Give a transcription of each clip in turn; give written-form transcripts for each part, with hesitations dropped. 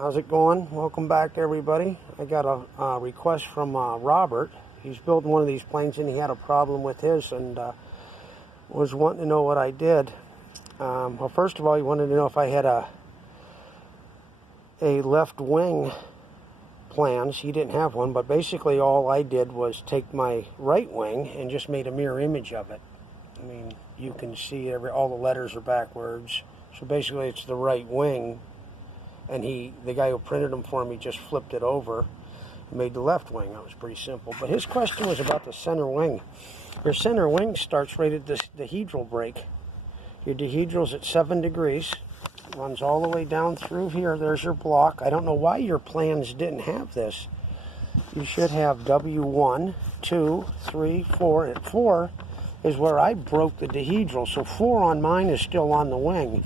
How's it going? Welcome back, everybody. I got a request from Robert. He's building one of these planes and he had a problem with his and was wanting to know what I did. Well, first of all, he wanted to know if I had a left wing plans. He didn't have one, but basically all I did was take my right wing and just made a mirror image of it. I mean, you can see all the letters are backwards. So basically it's the right wing. And the guy who printed them for me just flipped it over and made the left wing. That was pretty simple. But his question was about the center wing. Your center wing starts right at this dihedral break. Your dehedral's at 7 degrees. Runs all the way down through here. There's your block. I don't know why your plans didn't have this. You should have W1, 2, 3, 4. At 4 is where I broke the dihedral. So 4 on mine is still on the wing.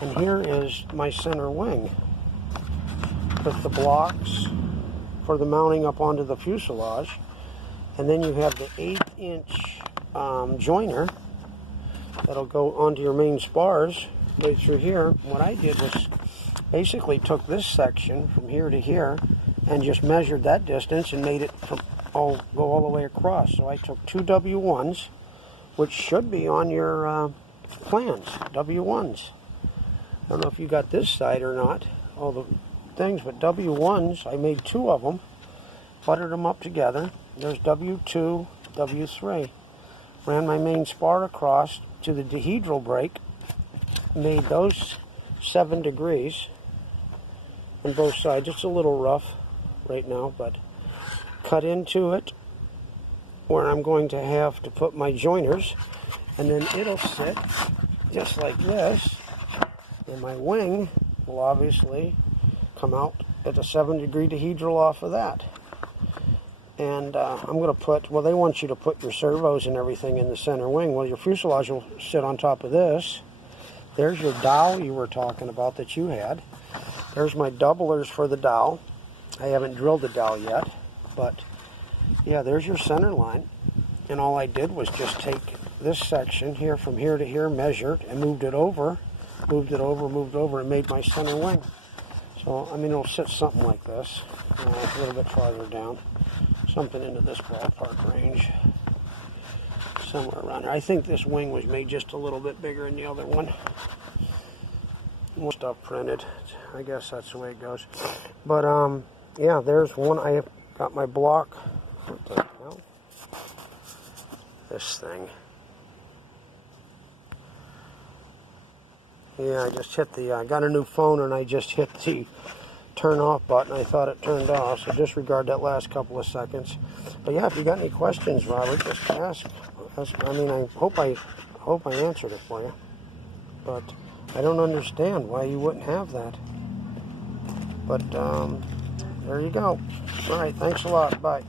And here is my center wing with the blocks for the mounting up onto the fuselage. And then you have the 8-inch joiner that'll go onto your main spars right through here. What I did was basically took this section from here to here and just measured that distance and made it go all the way across. So I took 2 W1s, which should be on your plans, W1s. I don't know if you got this side or not, all the things, but W1s, I made 2 of them, buttered them up together. There's W2, W3. Ran my main spar across to the dihedral break, made those 7 degrees on both sides. It's a little rough right now, but cut into it where I'm going to have to put my joiners, and then it'll sit just like this. And my wing will obviously come out at a 7-degree dihedral off of that. And I'm going to put, well, they want you to put your servos and everything in the center wing. Well, your fuselage will sit on top of this. There's your dowel you were talking about that you had. There's my doublers for the dowel. I haven't drilled the dowel yet, but yeah, there's your center line. And all I did was just take this section here from here to here, measured, and moved it over, and made my center wing. So, I mean, it'll sit something like this, a little bit farther down, something into this ballpark range, somewhere around there. I think this wing was made just a little bit bigger than the other one. More stuff printed. I guess that's the way it goes. But, yeah, there's one. I have got my block. What the hell? This thing. Yeah, I just hit I got a new phone and I just hit the turn off button. I thought it turned off, so disregard that last couple of seconds. But yeah, if you got any questions, Robert, just ask. I mean, I hope I answered it for you. But I don't understand why you wouldn't have that. But there you go. All right, thanks a lot. Bye.